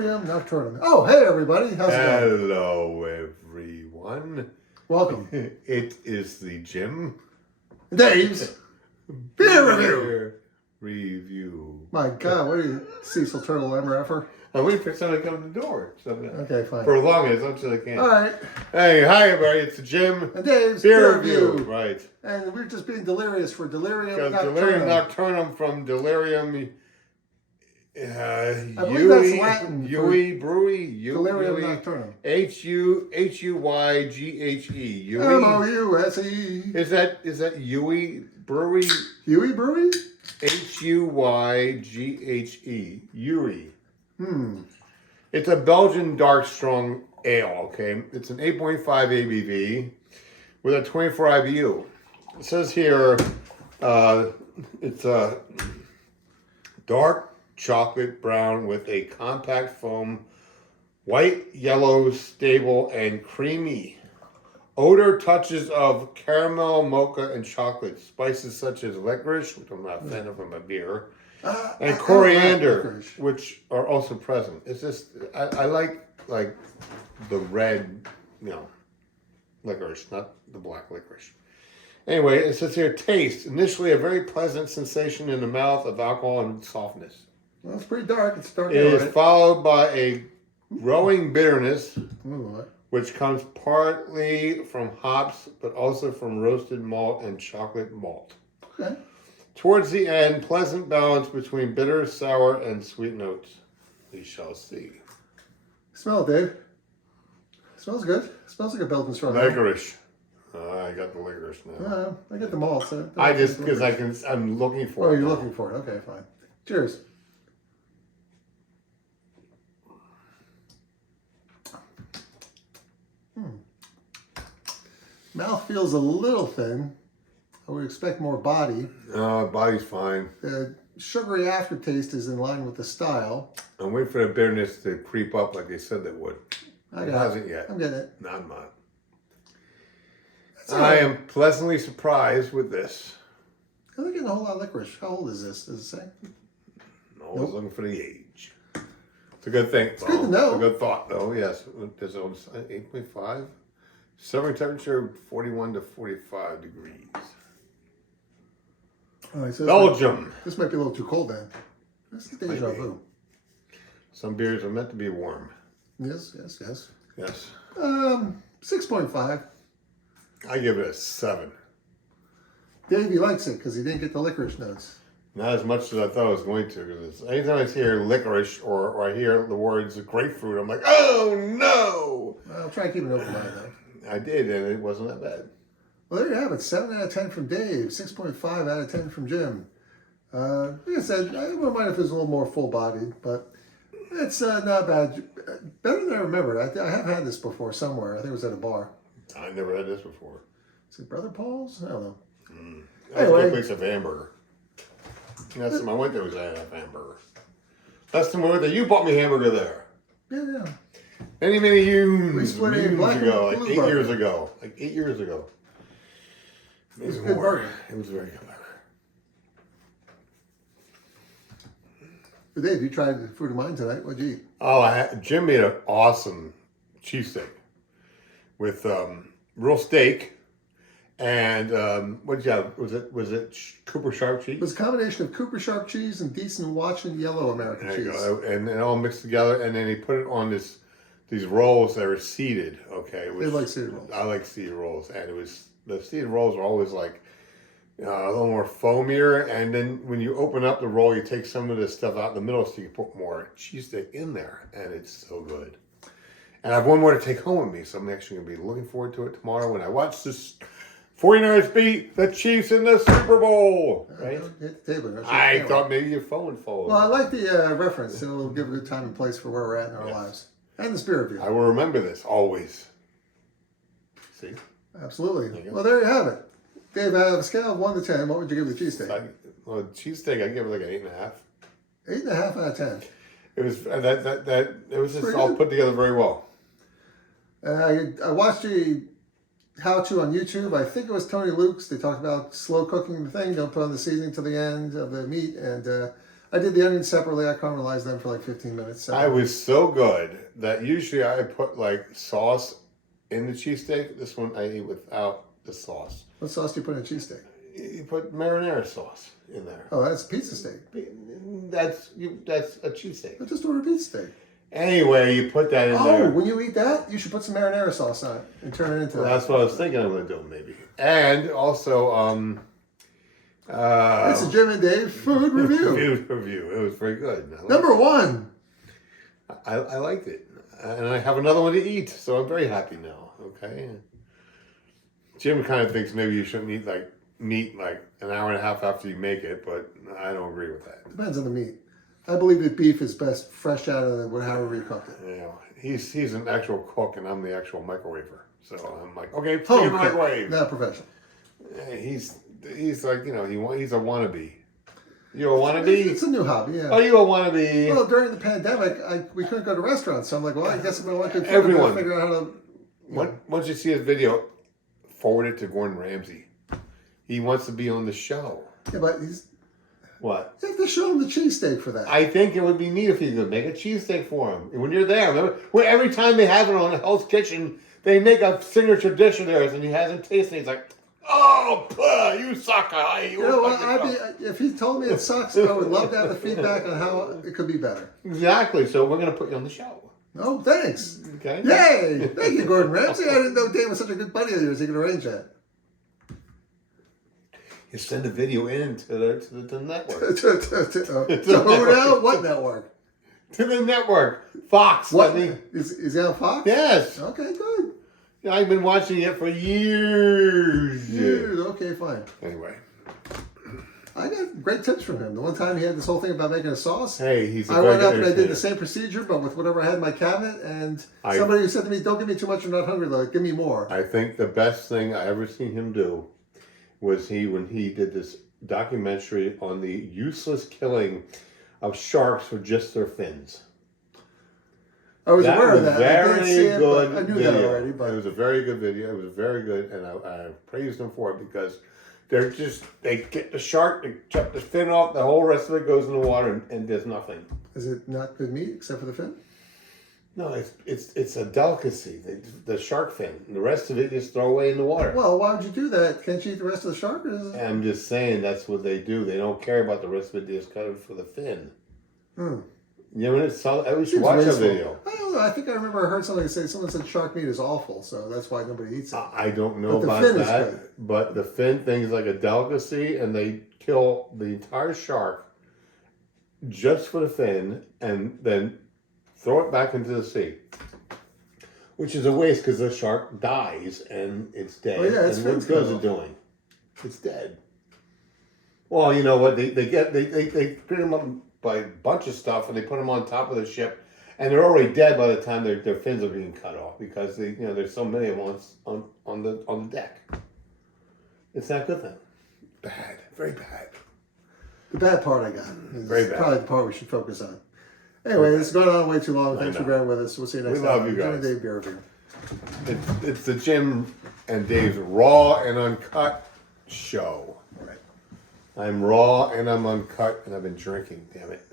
Delirium Nocturnum. Oh, hey everybody. How's it going? Hello, everyone. Welcome. It is the Jimm Dave's Beer Review. Beer Review. My God, what are you, Cecil Turtle MRFer? I'm waiting for somebody to come to the door. So Okay, fine. prolong it as much as I can. All right. Hey, hi everybody. It's the Jimm And Dave's Beer Review. Right. And we're just being delirious for Delirium Because Nocturnum. Delirium Nocturnum from Delirium I believe that's Latin for Huyghe Brewery. Delirium Nocturnum. Huyghe. M-O-U-S-E. Is that Huyghe Brewery? Huyghe Brewery? Huyghe. Huyghe. It's a Belgian dark strong ale, okay? It's an 8.5 ABV with a 24 IBU. It says here it's a dark chocolate brown with a compact foam, white, yellow, stable, and creamy. Odor touches of caramel, mocha, and chocolate. Spices such as licorice, which I'm not a fan of in my beer, and coriander, which are also present. It's just, I like the red, licorice, not the black licorice. Anyway, it says here, taste. Initially a very pleasant sensation in the mouth of alcohol and softness. Well, it's pretty dark. It's dark. It is followed by a growing bitterness, which comes partly from hops, but also from roasted malt and chocolate malt. Okay. Towards the end, pleasant balance between bitter, sour, and sweet notes. We shall see. Smell it, Dave. It smells good. It smells like a Belgian strong. Licorice. I got the licorice now. I get the malt. So I just, because I'm looking for it. Oh, you're looking for it. Okay, fine. Cheers. Mouth feels a little thin. I would expect more body. Body's fine. The sugary aftertaste is in line with the style. I'm waiting for the bitterness to creep up like they said they would. It hasn't yet. I'm getting it. Not mine. I am pleasantly surprised with this. I'm not getting a whole lot of licorice. How old is this? Does it say? Always looking for the age. It's a good thing. It's good to know. It's a good thought, though. Yes. There's 8.5. Serving temperature 41 to 45 degrees. All right, so Belgium. This might be a little too cold then. That's the deja vu. Some beers are meant to be warm. Yes. Yes. 6.5. I give it a 7. Davey likes it because he didn't get the licorice notes. Not as much as I thought I was going to. Because anytime I hear licorice or I hear the words grapefruit, I'm like, oh no! I'll try to keep an open mind though. I did, and it wasn't that bad. Well, there you have it. 7 out of 10 from Dave. 6.5 out of 10 from Jimm. Like I said, I wouldn't mind if it was a little more full-bodied, but it's not bad. Better than I remembered. I have had this before somewhere. I think it was at a bar. I never had this before. Is it Brother Paul's? I don't know. That's a good place of hamburger. Last time I went there was a hamburger. Last time I went there, you bought me hamburger there. Yeah. Many moons black ago, and like blue 8 years ago. Like 8 years ago. It was a good burger. It was a very good burger. But Dave, you tried the food of mine tonight. What'd you eat? Oh, Jimm made an awesome cheesesteak with real steak and what did you have? Was it Cooper Sharp cheese? It was a combination of Cooper Sharp cheese and decent watching yellow American There cheese. you go. And it all mixed together, and then he put it on these rolls that are seeded. Okay, They like seeded rolls. I like seeded rolls, and the seeded rolls are always like a little more foamier. And then when you open up the roll, you take some of this stuff out in the middle, so you can put more cheesesteak in there, and it's so good. And I have one more to take home with me, so I'm actually going to be looking forward to it tomorrow when I watch this 49ers beat the Chiefs in the Super Bowl. Right? Hit the table. I thought maybe your phone would fall over. Well, I like the reference. It'll give a good time and place for where we're at in our lives. And the spirit review. I will remember this always. See? Absolutely. Well, there you have it. Dave, out of a scale of 1 to 10, what would you give the cheesesteak? Cheesesteak, I give it like an 8.5. 8.5 out of 10. It was it was just all put together very well. I watched the how-to on YouTube. I think it was Tony Luke's. They talked about slow cooking the thing. Don't put on the seasoning till the end of the meat. And I did the onions separately. I caramelized them for like 15 minutes. I was so good that usually I put like sauce in the cheesesteak. This one I eat without the sauce. What sauce do you put in a cheesesteak? You put marinara sauce in there. Oh, that's pizza steak. That's a cheesesteak. I just ordered pizza steak. Anyway, you put that in there. Oh, when you eat that, you should put some marinara sauce on it and turn it into that. That's what I was thinking I'm going to do, maybe. And also, it's a Jimm and Dave food review. Review. It was very good. Number 1. I liked it. And I have another one to eat, so I'm very happy now. Okay. Jimm kind of thinks maybe you shouldn't eat like meat like an hour and a half after you make it, but I don't agree with that. Depends on the meat. I believe that beef is best fresh out of however you cooked it. Yeah, he's an actual cook, and I'm the actual microwaver. So I'm like, okay, stick Home in the cook, microwave. not professional. He's like, you know, he's a wannabe. You a wannabe? It's a new hobby, yeah. Oh, you a wannabe? Well, during the pandemic, we couldn't go to restaurants, so I'm like, well, I guess if I want to Everyone. figure out how to. Once you see his video, forward it to Gordon Ramsay. He wants to be on the show. Yeah, but he's. What? You have to show him the cheesesteak for that. I think it would be neat if you could make a cheesesteak for him. When you're there, remember? Every time they have it on Hell's Kitchen, they make a signature dish of theirs, and he hasn't tasted it. He's like, oh, you sucker. You know what? If he told me it sucks, I would love to have the feedback on how it could be better. Exactly. So we're going to put you on the show. Oh, thanks. Okay. Yay! Thank you, Gordon Ramsay. I didn't know Dave was such a good buddy of yours. He could arrange that. You send a video in to the network. To who now? What network? To the network. Fox. What? Is he on Fox? Yes. Okay, good. Yeah, I've been watching it for years. Okay, fine. Anyway. I got great tips from him. The one time he had this whole thing about making a sauce. Hey, I went up and I did the same procedure, but with whatever I had in my cabinet. And somebody who said to me, "Don't give me too much. I'm not hungry. Like, give me more." I think the best thing I ever seen him do was when he did this documentary on the useless killing of sharks with just their fins. I was aware of that. I didn't see it, good but I knew video. that already. But it was a very good video. It was very good, and I praised him for it because they get the shark, they chop the fin off, the whole rest of it goes in the water, and there's nothing. Is it not good meat except for the fin? No, it's a delicacy. The shark fin. The rest of it just throw away in the water. Well, why would you do that? Can't you eat the rest of the shark? I'm just saying that's what they do. They don't care about the rest of it. They just cut it for the fin. You know, I wish you watch that video. I don't know. I think I remember I heard somebody say someone said shark meat is awful, so that's why nobody eats it. I don't know about that, but the fin thing is like a delicacy, and they kill the entire shark just for the fin, and then throw it back into the sea, which is a waste because the shark dies and it's dead. Oh yeah, it's and what goes it doing? It's dead. Well, you know what? They put them up by a bunch of stuff, and they put them on top of the ship, and they're already dead by the time their fins are being cut off because there's so many of them on the deck. It's not a good thing. Bad, very bad. The bad part I got. Very bad. Probably the part we should focus on. Anyway, it's gone on way too long. Thanks for bearing with us. We'll see you next time. We love you guys. Jimm and Dave Beer Review. It's the Jimm and Dave's raw and uncut show. I'm raw and I'm uncut, and I've been drinking. Damn it.